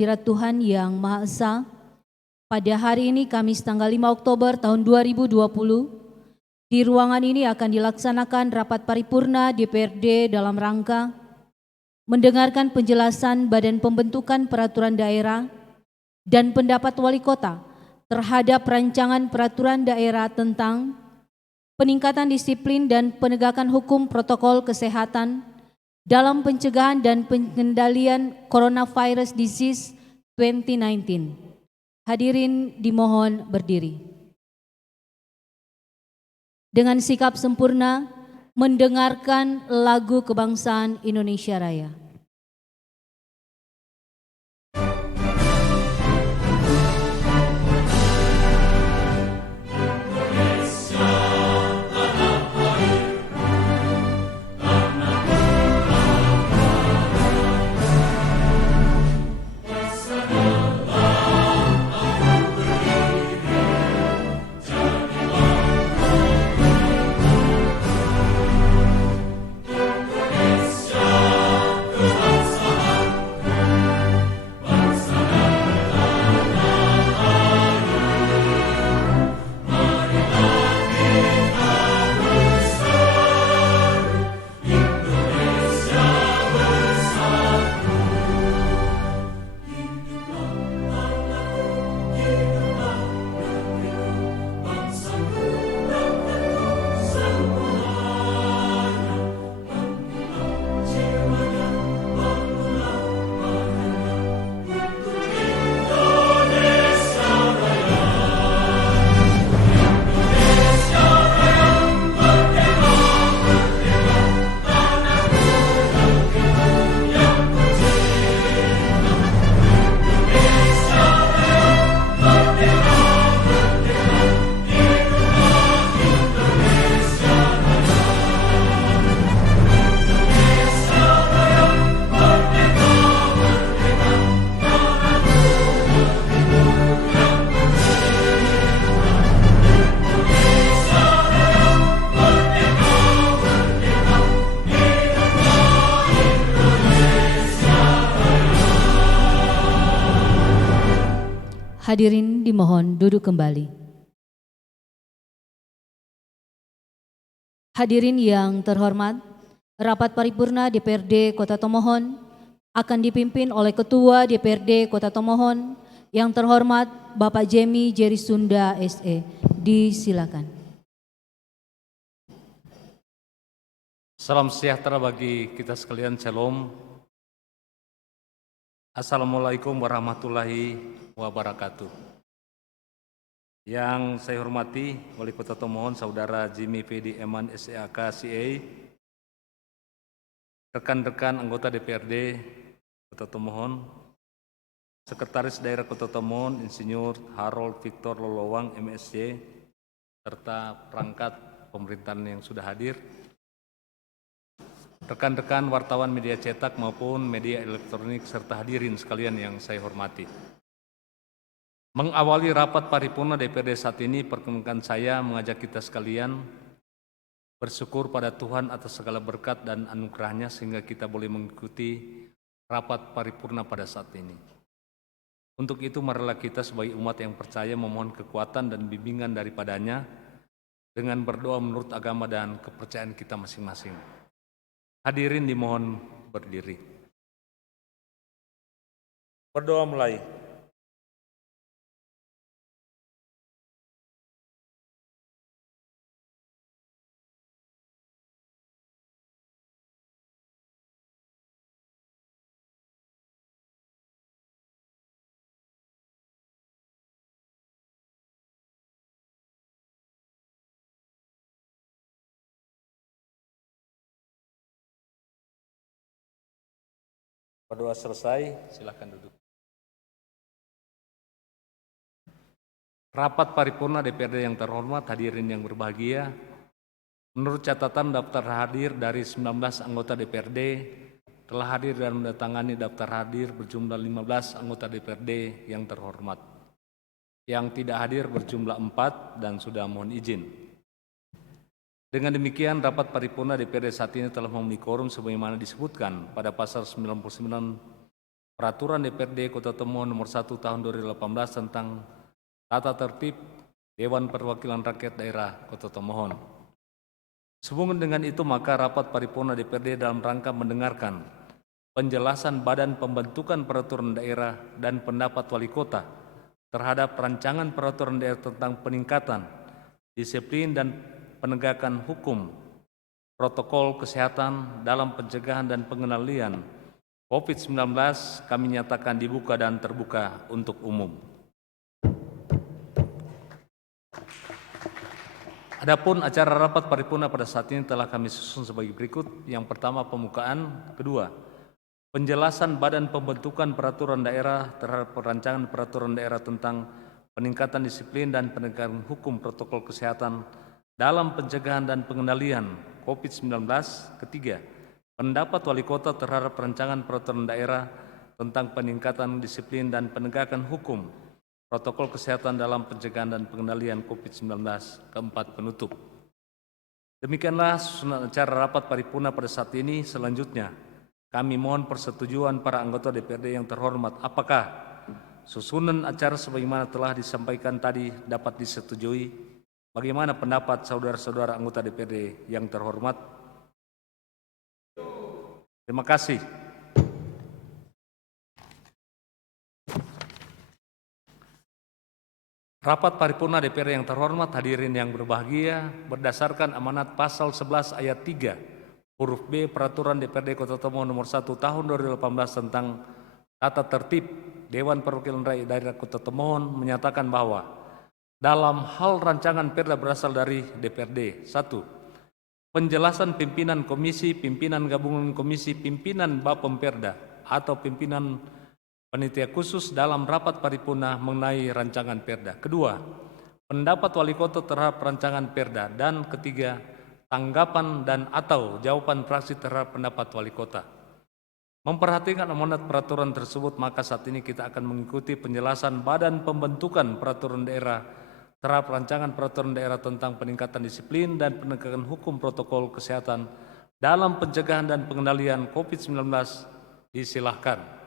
Hadirat Tuhan yang Maha Esa, pada hari ini Kamis tanggal 5 Oktober tahun 2020, di ruangan ini akan dilaksanakan rapat paripurna DPRD dalam rangka mendengarkan penjelasan Badan Pembentukan Peraturan Daerah dan pendapat Wali Kota terhadap rancangan peraturan daerah tentang peningkatan disiplin dan penegakan hukum protokol kesehatan dalam pencegahan dan pengendalian coronavirus disease 2019. Hadirin dimohon berdiri. Dengan sikap sempurna mendengarkan lagu kebangsaan Indonesia Raya. Hadirin dimohon duduk kembali. Hadirin yang terhormat, rapat paripurna DPRD Kota Tomohon akan dipimpin oleh Ketua DPRD Kota Tomohon yang terhormat Bapak Jemi Jerisunda SE. Disilakan. Salam sejahtera bagi kita sekalian, Shalom. Assalamualaikum warahmatullahi wabarakatuh. Yang saya hormati Wali Kota Tomohon, Saudara Jimmy P.D. Eman SEAK CA, rekan-rekan anggota DPRD Kota Tomohon, Sekretaris Daerah Kota Tomohon, Insinyur Harold Victor Lolowang MSc, serta perangkat pemerintahan yang sudah hadir, rekan-rekan wartawan media cetak maupun media elektronik, serta hadirin sekalian yang saya hormati. Mengawali rapat paripurna DPRD saat ini, perkenankan saya mengajak kita sekalian bersyukur pada Tuhan atas segala berkat dan anugerahnya sehingga kita boleh mengikuti rapat paripurna pada saat ini. Untuk itu marilah kita sebagai umat yang percaya memohon kekuatan dan bimbingan daripadanya dengan berdoa menurut agama dan kepercayaan kita masing-masing. Hadirin dimohon berdiri. Berdoa mulai. Berdoa selesai, silakan duduk. Rapat paripurna DPRD yang terhormat, hadirin yang berbahagia, menurut catatan daftar hadir dari 19 anggota DPRD, telah hadir dan mendatangani daftar hadir berjumlah 15 anggota DPRD yang terhormat. Yang tidak hadir berjumlah 4 dan sudah mohon izin. Dengan demikian, rapat paripurna DPRD saat ini telah memenuhi quorum sebagaimana disebutkan pada pasal 99 Peraturan DPRD Kota Tomohon Nomor 1 Tahun 2018 tentang tata tertib Dewan Perwakilan Rakyat Daerah Kota Tomohon. Sehubungan dengan itu, maka rapat paripurna DPRD dalam rangka mendengarkan penjelasan Badan Pembentukan Peraturan Daerah dan pendapat Wali Kota terhadap rancangan peraturan daerah tentang peningkatan disiplin dan penegakan hukum protokol kesehatan dalam pencegahan dan pengendalian COVID-19 kami nyatakan dibuka dan terbuka untuk umum. Adapun acara rapat paripurna pada saat ini telah kami susun sebagai berikut. Yang pertama, pembukaan. Kedua, penjelasan Badan Pembentukan Peraturan Daerah terhadap rancangan peraturan daerah tentang peningkatan disiplin dan penegakan hukum protokol kesehatan dalam pencegahan dan pengendalian COVID-19. Ketiga, pendapat Wali Kota terhadap rancangan peraturan daerah tentang peningkatan disiplin dan penegakan hukum protokol kesehatan dalam pencegahan dan pengendalian COVID-19. Keempat, penutup. Demikianlah susunan acara rapat paripurna pada saat ini. Selanjutnya, kami mohon persetujuan para anggota DPRD yang terhormat. Apakah susunan acara sebagaimana telah disampaikan tadi dapat disetujui? Bagaimana pendapat saudara-saudara anggota DPRD yang terhormat? Terima kasih. Rapat paripurna DPR yang terhormat, hadirin yang berbahagia, berdasarkan amanat pasal 11 ayat 3 huruf B Peraturan DPRD Kota Tomohon Nomor 1 Tahun 2018 tentang tata tertib Dewan Perwakilan Rakyat Daerah Kota Tomohon menyatakan bahwa dalam hal rancangan perda berasal dari DPRD, 1. Penjelasan pimpinan komisi, pimpinan gabungan komisi, pimpinan Bapemperda atau pimpinan panitia khusus dalam rapat paripurna mengenai rancangan perda. Kedua, pendapat Wali Kota terhadap rancangan perda. Dan ketiga, tanggapan dan atau jawaban fraksi terhadap pendapat Wali Kota. Memperhatikan amanat peraturan tersebut, maka saat ini kita akan mengikuti penjelasan Badan Pembentukan Peraturan Daerah terhadap rancangan peraturan daerah tentang peningkatan disiplin dan penegakan hukum protokol kesehatan dalam pencegahan dan pengendalian COVID-19. Disilahkan.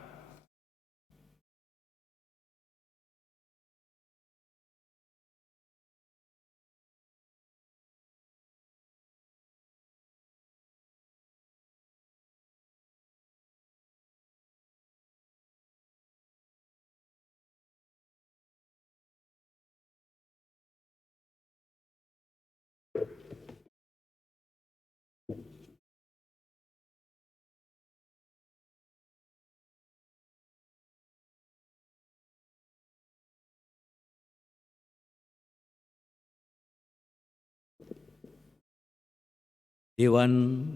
Dewan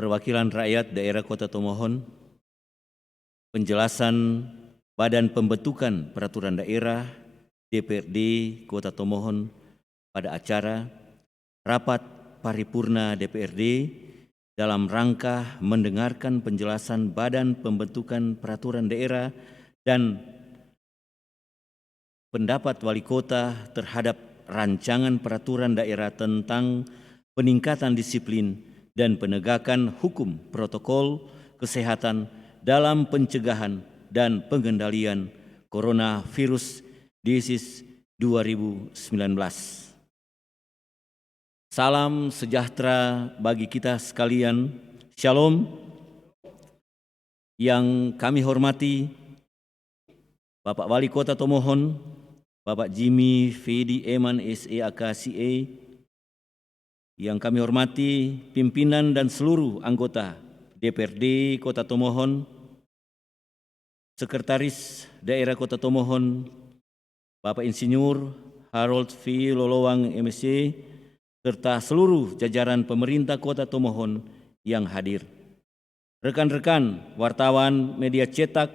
Perwakilan Rakyat Daerah Kota Tomohon, penjelasan Badan Pembentukan Peraturan Daerah DPRD Kota Tomohon pada acara rapat paripurna DPRD dalam rangka mendengarkan penjelasan Badan Pembentukan Peraturan Daerah dan pendapat Wali Kota terhadap rancangan peraturan daerah tentang peningkatan disiplin dan penegakan hukum protokol kesehatan dalam pencegahan dan pengendalian coronavirus disease 2019. Salam sejahtera bagi kita sekalian. Shalom. Yang kami hormati Bapak Wali Kota Tomohon, Bapak Jimmy Fedi Eman SEAKCA, yang kami hormati pimpinan dan seluruh anggota DPRD Kota Tomohon, Sekretaris Daerah Kota Tomohon, Bapak Insinyur Harold V. Lolowang MSc, serta seluruh jajaran pemerintah Kota Tomohon yang hadir. Rekan-rekan wartawan media cetak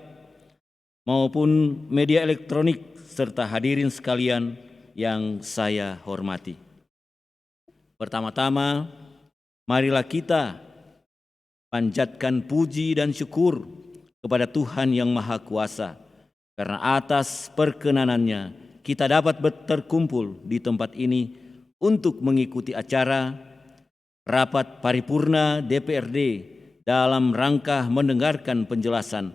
maupun media elektronik serta hadirin sekalian yang saya hormati. Pertama-tama, marilah kita panjatkan puji dan syukur kepada Tuhan yang Maha Kuasa, karena atas perkenanannya kita dapat terkumpul di tempat ini untuk mengikuti acara rapat paripurna DPRD dalam rangka mendengarkan penjelasan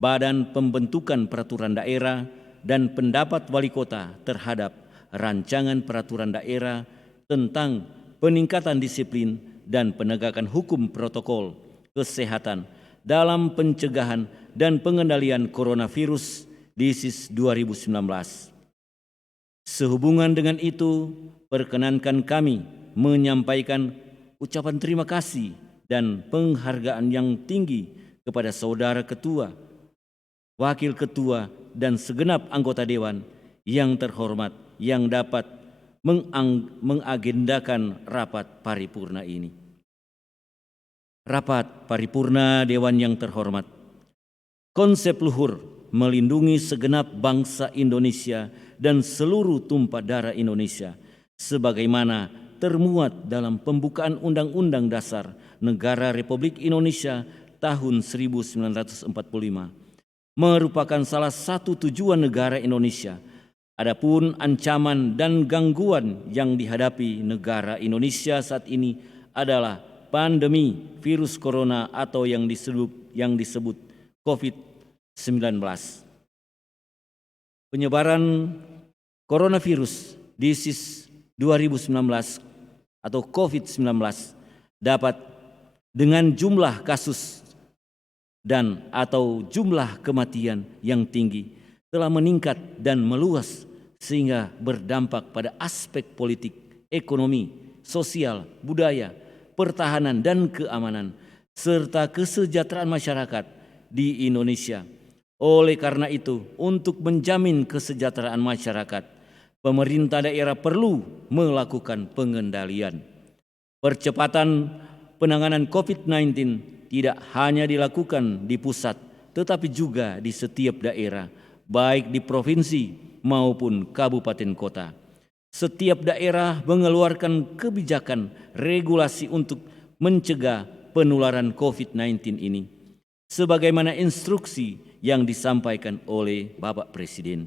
Badan Pembentukan Peraturan Daerah dan pendapat wali kota terhadap rancangan peraturan daerah tentang peningkatan disiplin dan penegakan hukum protokol kesehatan dalam pencegahan dan pengendalian coronavirus disease 2019. Sehubungan dengan itu, perkenankan kami menyampaikan ucapan terima kasih dan penghargaan yang tinggi kepada Saudara Ketua, Wakil Ketua, dan segenap anggota Dewan yang terhormat yang dapat mengagendakan rapat paripurna ini. Rapat paripurna Dewan yang terhormat. Konsep luhur melindungi segenap bangsa Indonesia dan seluruh tumpah darah Indonesia sebagaimana termuat dalam pembukaan Undang-Undang Dasar Negara Republik Indonesia tahun 1945 merupakan salah satu tujuan negara Indonesia. Adapun ancaman dan gangguan yang dihadapi negara Indonesia saat ini adalah pandemi virus corona atau yang disebut COVID-19. Penyebaran coronavirus disease 2019 atau COVID-19 dapat dengan jumlah kasus dan atau jumlah kematian yang tinggi telah meningkat dan meluas sehingga berdampak pada aspek politik, ekonomi, sosial, budaya, pertahanan dan keamanan serta kesejahteraan masyarakat di Indonesia. Oleh karena itu, untuk menjamin kesejahteraan masyarakat, pemerintah daerah perlu melakukan pengendalian. Percepatan penanganan COVID-19 tidak hanya dilakukan di pusat, tetapi juga di setiap daerah, baik di provinsi maupun kabupaten kota. Setiap daerah mengeluarkan kebijakan regulasi untuk mencegah penularan COVID-19 ini, sebagaimana instruksi yang disampaikan oleh Bapak Presiden.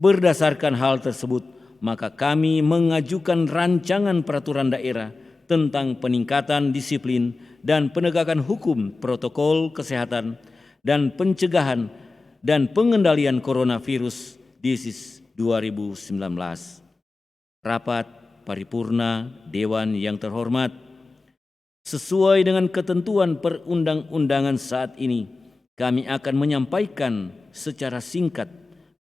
Berdasarkan hal tersebut, maka kami mengajukan rancangan peraturan daerah tentang peningkatan disiplin dan penegakan hukum protokol kesehatan dan pencegahan dan pengendalian coronavirus disease 2019. Rapat paripurna Dewan yang terhormat, sesuai dengan ketentuan perundang-undangan saat ini, kami akan menyampaikan secara singkat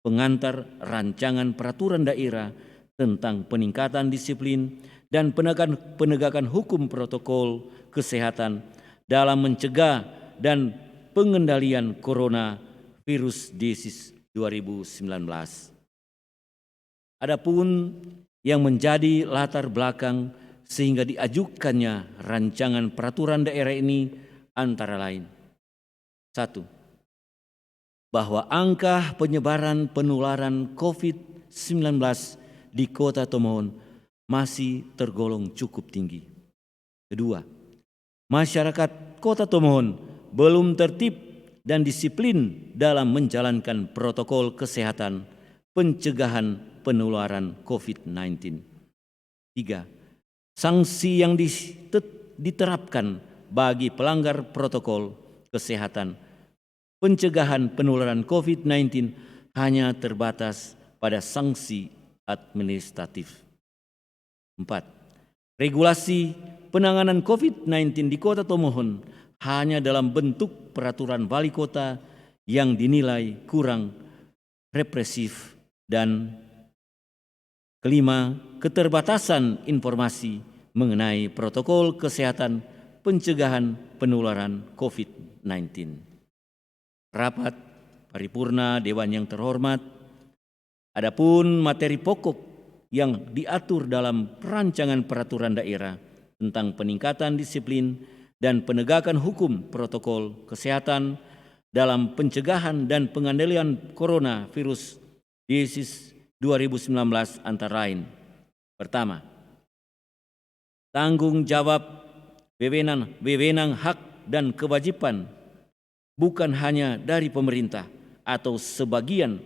pengantar rancangan peraturan daerah tentang peningkatan disiplin dan penegakan hukum protokol kesehatan dalam mencegah dan pengendalian coronavirus disease 2019. Adapun yang menjadi latar belakang sehingga diajukannya rancangan peraturan daerah ini antara lain: 1. Bahwa angka penyebaran penularan COVID-19 di Kota Tomohon masih tergolong cukup tinggi. 2. Masyarakat Kota Tomohon belum tertib dan disiplin dalam menjalankan protokol kesehatan pencegahan penularan COVID-19. 3. Sanksi yang diterapkan bagi pelanggar protokol kesehatan pencegahan penularan COVID-19 hanya terbatas pada sanksi administratif. 4. Regulasi penanganan COVID-19 di Kota Tomohon hanya dalam bentuk peraturan wali kota yang dinilai kurang represif. Dan 5. Keterbatasan informasi mengenai protokol kesehatan pencegahan penularan COVID-19. Rapat paripurna Dewan yang terhormat, adapun materi pokok yang diatur dalam rancangan peraturan daerah tentang peningkatan disiplin dan penegakan hukum protokol kesehatan dalam pencegahan dan pengendalian coronavirus disease 2019 antara lain: pertama, tanggung jawab wewenang hak dan kewajiban bukan hanya dari pemerintah atau sebagian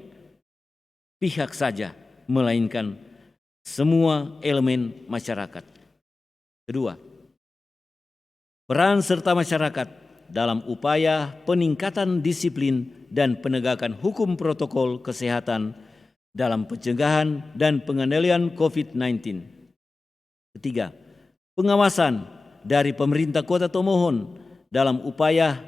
pihak saja, melainkan semua elemen masyarakat. Kedua, peran serta masyarakat dalam upaya peningkatan disiplin dan penegakan hukum protokol kesehatan dalam pencegahan dan pengendalian COVID-19. Ketiga, pengawasan dari pemerintah Kota Tomohon dalam upaya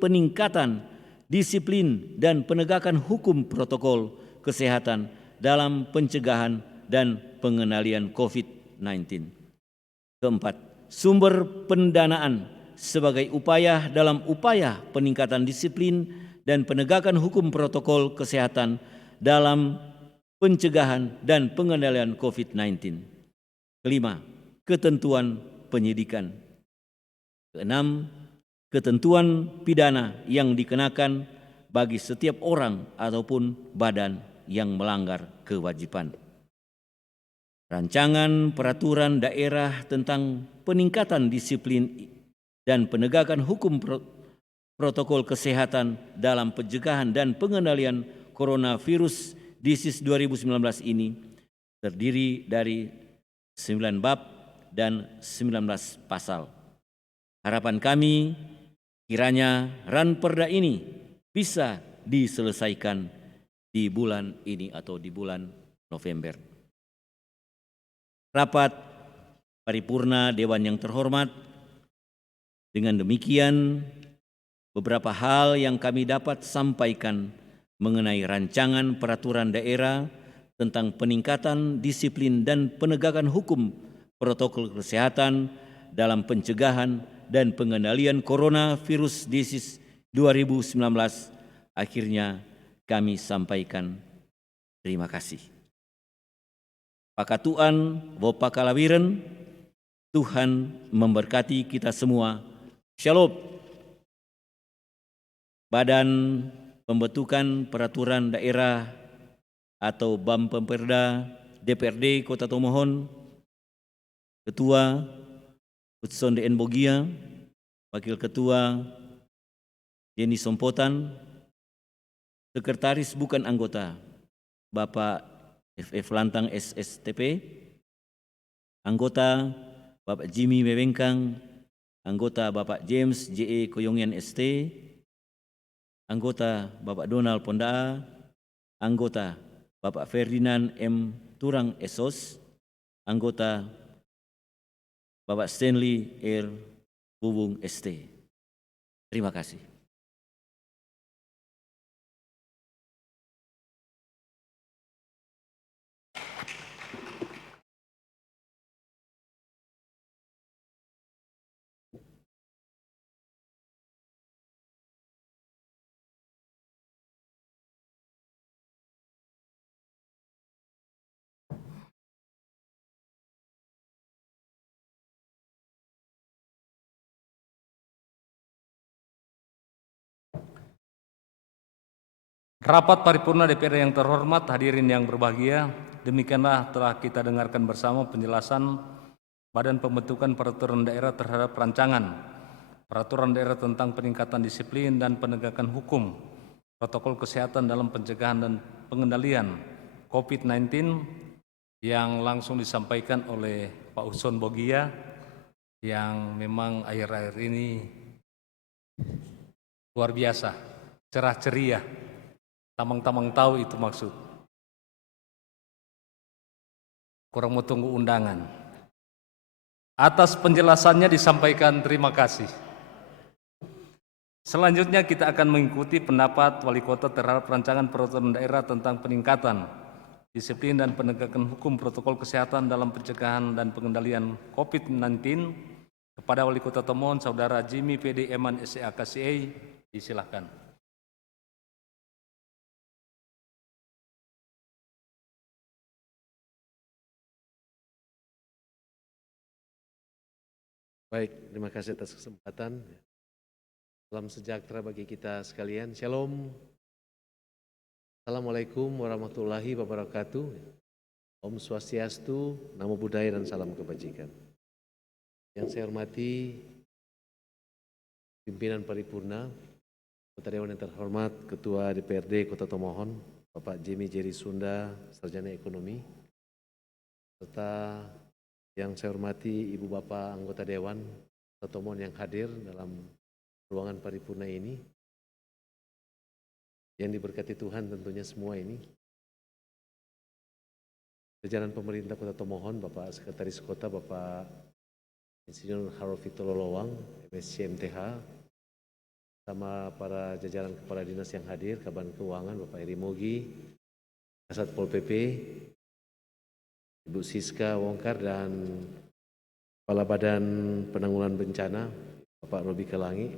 peningkatan disiplin dan penegakan hukum protokol kesehatan dalam pencegahan dan pengendalian COVID-19. Keempat, sumber pendanaan sebagai upaya dalam upaya peningkatan disiplin dan penegakan hukum protokol kesehatan dalam pencegahan dan pengendalian COVID-19. Kelima, ketentuan penyidikan. Keenam, ketentuan pidana yang dikenakan bagi setiap orang ataupun badan yang melanggar kewajiban. Rancangan peraturan daerah tentang peningkatan disiplin dan penegakan hukum protokol kesehatan dalam pencegahan dan pengendalian coronavirus disease 2019 ini terdiri dari 9 bab dan 19 pasal. Harapan kami kiranya ranperda ini bisa diselesaikan di bulan ini atau di bulan November. Rapat paripurna Dewan yang terhormat, dengan demikian beberapa hal yang kami dapat sampaikan mengenai rancangan peraturan daerah tentang peningkatan disiplin dan penegakan hukum protokol kesehatan dalam pencegahan dan pengendalian coronavirus disease 2019 akhirnya kami sampaikan terima kasih. Pakatuan Wopakalawiren, Tuhan memberkati kita semua. Shalom. Badan Pembentukan Peraturan Daerah atau BAM Pemperda DPRD Kota Tomohon, Ketua Hudson DN Bogia, Wakil Ketua Jenny Sompotan, Sekretaris bukan anggota Bapak FF Lantang SSTP, anggota Bapak Jimmy Mewengkang, anggota Bapak James J.E. Koyongian ST, anggota Bapak Donald Pondaa, anggota Bapak Ferdinand M. Turang Esos, anggota Bapak Stanley R. Bubung ST. Terima kasih. Rapat paripurna DPR yang terhormat, hadirin yang berbahagia, demikianlah telah kita dengarkan bersama penjelasan Badan Pembentukan Peraturan Daerah terhadap rancangan peraturan daerah tentang peningkatan disiplin dan penegakan hukum protokol kesehatan dalam pencegahan dan pengendalian COVID-19 yang langsung disampaikan oleh Pak Hudson Bogia yang memang akhir-akhir ini luar biasa, cerah ceria. Tamang-tamang tahu itu maksud. Kurang mau tunggu undangan. Atas penjelasannya disampaikan terima kasih. Selanjutnya kita akan mengikuti pendapat Wali Kota terhadap rancangan peraturan daerah tentang peningkatan disiplin dan penegakan hukum protokol kesehatan dalam pencegahan dan pengendalian COVID-19 kepada Wali Kota Tomohon, Saudara Jimmy PD Eman SEAKCA, disilahkan. Baik, terima kasih atas kesempatan. Salam sejahtera bagi kita sekalian. Shalom. Assalamualaikum warahmatullahi wabarakatuh. Om Swastiastu, Namo Buddhaya dan salam kebajikan. Yang saya hormati pimpinan paripurna, Ketua Dewan yang terhormat, Ketua DPRD Kota Tomohon, Bapak Jimmy Jerry Sunda, Sarjana Ekonomi, serta yang saya hormati Ibu Bapak anggota Dewan Kota Tomohon yang hadir dalam ruangan paripurna ini, yang diberkati Tuhan tentunya semua ini. Jajaran pemerintah Kota Tomohon, Bapak Sekretaris Kota, Bapak Insinyur Harofito Lolowang, MSc MTH, sama para jajaran kepala dinas yang hadir, Kaban Keuangan, Bapak Eri Mogi, Kasat Pol PP, Ibu Siska Wongkar, dan Kepala Badan Penanggulangan Bencana, Bapak Robi Kelangi,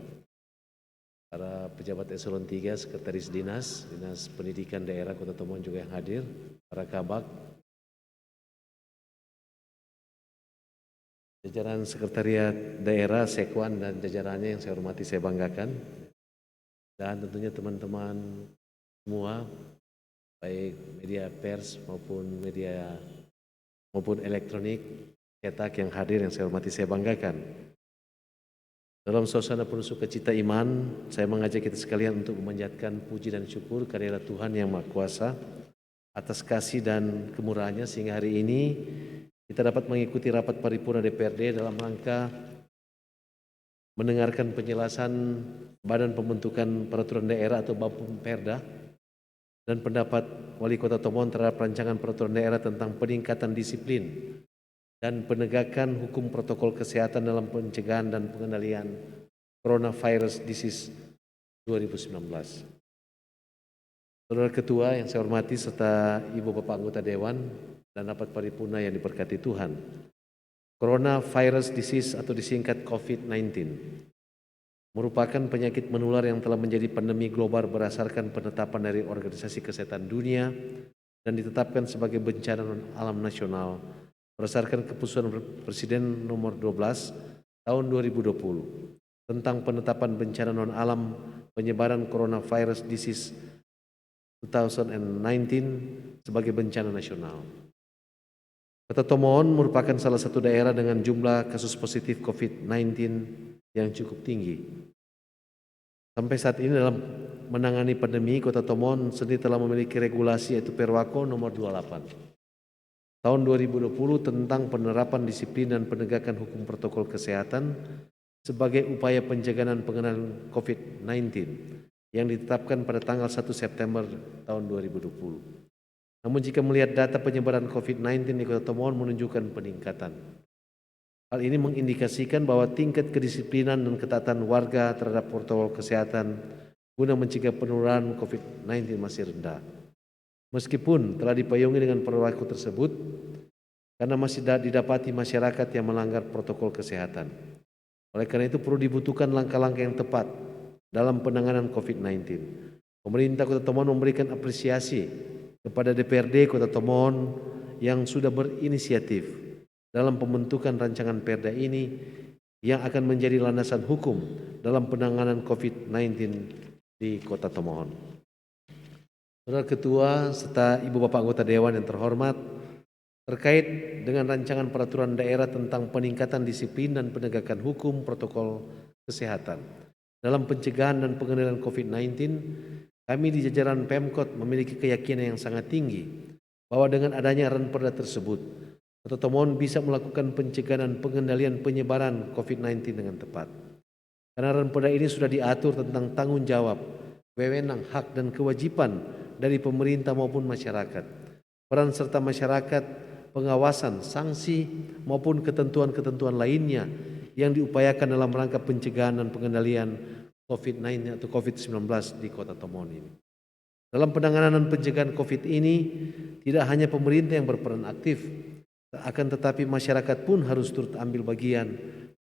para pejabat eselon 3, Sekretaris Dinas Pendidikan Daerah Kota Tomohon juga yang hadir, para kabak, jajaran Sekretariat Daerah, Sekwan, dan jajarannya yang saya hormati, saya banggakan. Dan tentunya teman-teman semua, baik media pers maupun elektronik, cetak yang hadir yang saya hormati, saya banggakan. Dalam suasana penuh sukacita iman, saya mengajak kita sekalian untuk memanjatkan puji dan syukur kehadirat Tuhan yang Maha Kuasa atas kasih dan kemurahannya sehingga hari ini kita dapat mengikuti rapat paripurna DPRD dalam rangka mendengarkan penjelasan Badan Pembentukan Peraturan Daerah atau Bapumperda dan pendapat Wali Kota Tomohon terhadap rancangan peraturan daerah tentang peningkatan disiplin dan penegakan hukum protokol kesehatan dalam pencegahan dan pengendalian coronavirus disease 2019. Saudara Ketua yang saya hormati serta Ibu Bapak anggota Dewan dan rapat paripurna yang diberkati Tuhan. Coronavirus disease atau disingkat COVID-19 merupakan penyakit menular yang telah menjadi pandemi global berdasarkan penetapan dari Organisasi Kesehatan Dunia dan ditetapkan sebagai bencana alam nasional berdasarkan keputusan Presiden nomor 12 tahun 2020 tentang penetapan bencana non alam penyebaran coronavirus disease 2019 sebagai bencana nasional. Kota Tomohon merupakan salah satu daerah dengan jumlah kasus positif COVID-19 yang cukup tinggi. Sampai saat ini dalam menangani pandemi, Kota Tomohon sendiri telah memiliki regulasi yaitu Perwako nomor 28 tahun 2020 tentang penerapan disiplin dan penegakan hukum protokol kesehatan sebagai upaya pencegahan dan pengendalian COVID-19 yang ditetapkan pada tanggal 1 September tahun 2020. Namun jika melihat data penyebaran COVID-19 di Kota Tomohon menunjukkan peningkatan. Hal ini mengindikasikan bahwa tingkat kedisiplinan dan ketaatan warga terhadap protokol kesehatan guna mencegah penularan COVID-19 masih rendah. Meskipun telah dipayungi dengan perilaku tersebut, karena masih didapati masyarakat yang melanggar protokol kesehatan. Oleh karena itu perlu dibutuhkan langkah-langkah yang tepat dalam penanganan COVID-19. Pemerintah Kota Tomohon memberikan apresiasi kepada DPRD Kota Tomohon yang sudah berinisiatif dalam pembentukan rancangan perda ini yang akan menjadi landasan hukum dalam penanganan COVID-19 di Kota Tomohon. Saudara Ketua serta Ibu Bapak anggota Dewan yang terhormat, terkait dengan rancangan peraturan daerah tentang peningkatan disiplin dan penegakan hukum protokol kesehatan dalam pencegahan dan pengendalian COVID-19, kami di jajaran Pemkot memiliki keyakinan yang sangat tinggi bahwa dengan adanya ranperda tersebut, Kota Tomohon bisa melakukan pencegahan dan pengendalian penyebaran COVID-19 dengan tepat. Karena ranperda ini sudah diatur tentang tanggung jawab, wewenang, hak dan kewajiban dari pemerintah maupun masyarakat, peran serta masyarakat, pengawasan, sanksi maupun ketentuan-ketentuan lainnya yang diupayakan dalam rangka pencegahan dan pengendalian COVID-19 atau COVID-19 di Kota Tomohon ini. Dalam penanganan dan pencegahan COVID ini, tidak hanya pemerintah yang berperan aktif, akan tetapi masyarakat pun harus turut ambil bagian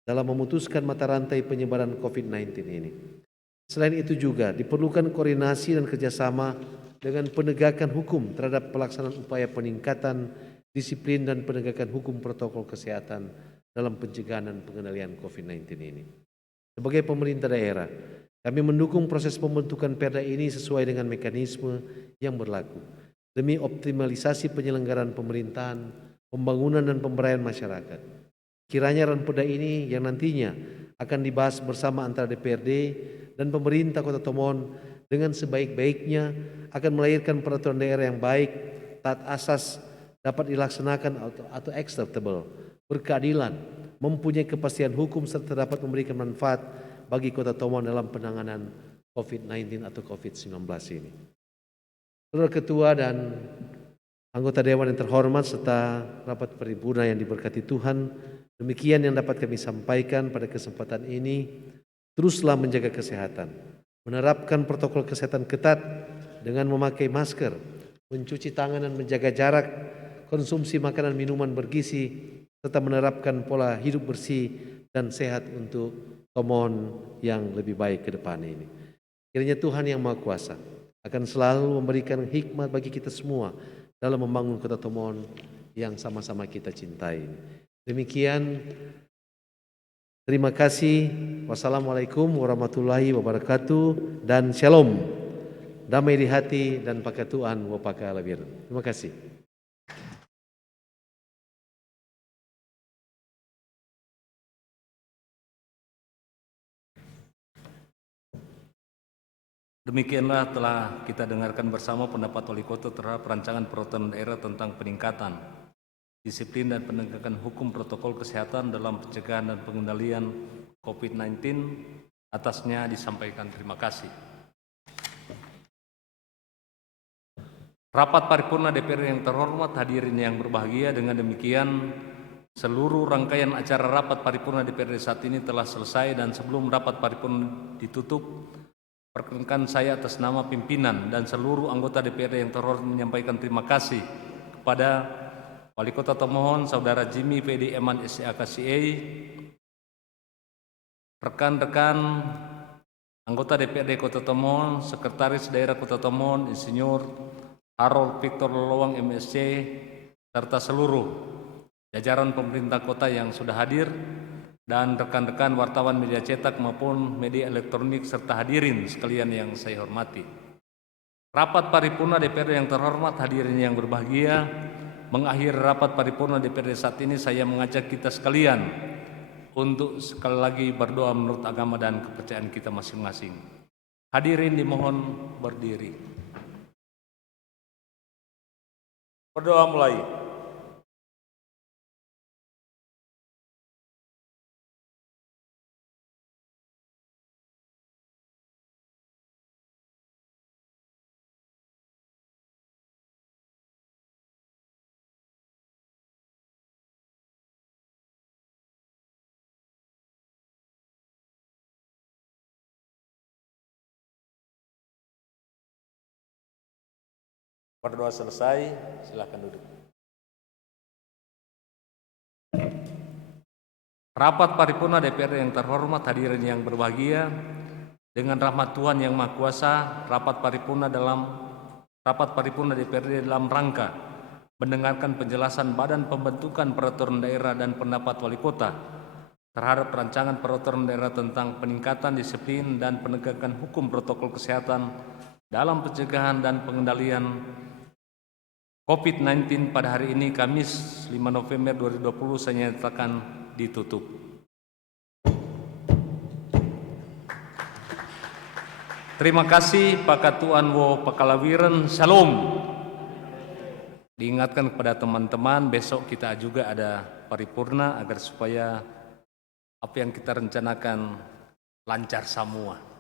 dalam memutuskan mata rantai penyebaran COVID-19 ini. Selain itu juga diperlukan koordinasi dan kerjasama dengan penegakan hukum terhadap pelaksanaan upaya peningkatan disiplin dan penegakan hukum protokol kesehatan dalam pencegahan dan pengendalian COVID-19 ini. Sebagai pemerintah daerah, kami mendukung proses pembentukan perda ini sesuai dengan mekanisme yang berlaku demi optimalisasi penyelenggaraan pemerintahan, pembangunan dan pemberdayaan masyarakat. Kiranya ranperda ini yang nantinya akan dibahas bersama antara DPRD dan pemerintah Kota Tomohon dengan sebaik-baiknya akan melahirkan peraturan daerah yang baik, taat asas, dapat dilaksanakan atau acceptable, berkeadilan, mempunyai kepastian hukum serta dapat memberikan manfaat bagi Kota Tomohon dalam penanganan COVID-19 atau COVID-19 ini. Saudara Ketua dan anggota Dewan yang terhormat serta rapat paripurna yang diberkati Tuhan, demikian yang dapat kami sampaikan pada kesempatan ini. Teruslah menjaga kesehatan, menerapkan protokol kesehatan ketat dengan memakai masker, mencuci tangan dan menjaga jarak, konsumsi makanan minuman bergizi, serta menerapkan pola hidup bersih dan sehat untuk Tomohon yang lebih baik ke depan ini. Kiranya Tuhan yang Maha Kuasa akan selalu memberikan hikmat bagi kita semua dalam membangun Kota Tomohon yang sama-sama kita cintai. Demikian, terima kasih. Wassalamualaikum warahmatullahi wabarakatuh dan shalom. Damai di hati dan pakatuan wapaka labir. Terima kasih. Demikianlah telah kita dengarkan bersama pendapat Wali Kota terhadap rancangan peraturan daerah tentang peningkatan disiplin dan penegakan hukum protokol kesehatan dalam pencegahan dan pengendalian COVID-19. Atasnya disampaikan terima kasih. Rapat paripurna DPR yang terhormat, hadirin yang berbahagia, dengan demikian seluruh rangkaian acara rapat paripurna DPRD saat ini telah selesai, dan sebelum rapat paripurna ditutup, perkenankan saya atas nama pimpinan dan seluruh anggota DPRD yang terhormat menyampaikan terima kasih kepada Wali Kota Tomohon, Saudara Jimmy PD Eman SCA, rekan-rekan anggota DPRD Kota Tomohon, Sekretaris Daerah Kota Tomohon, Insinyur Harold Victor Lolowang MSc, serta seluruh jajaran pemerintah kota yang sudah hadir, dan rekan-rekan wartawan media cetak maupun media elektronik serta hadirin sekalian yang saya hormati. Rapat paripurna DPRD yang terhormat, hadirin yang berbahagia, mengakhiri rapat paripurna DPRD saat ini saya mengajak kita sekalian untuk sekali lagi berdoa menurut agama dan kepercayaan kita masing-masing. Hadirin dimohon berdiri. Berdoa mulai. Berdoa selesai, silakan duduk. Rapat paripurna DPR yang terhormat, hadirin yang berbahagia, dengan rahmat Tuhan yang Maha Kuasa, rapat paripurna DPRD dalam rangka mendengarkan penjelasan Badan Pembentukan Peraturan Daerah dan pendapat Wali Kota terhadap rancangan peraturan daerah tentang peningkatan disiplin dan penegakan hukum protokol kesehatan dalam pencegahan dan pengendalian COVID-19 pada hari ini, Kamis 5 November 2020, saya nyatakan ditutup. Terima kasih Pakatuan Wo Pakalawiren, Shalom. Diingatkan kepada teman-teman, besok kita juga ada paripurna agar supaya apa yang kita rencanakan lancar semua.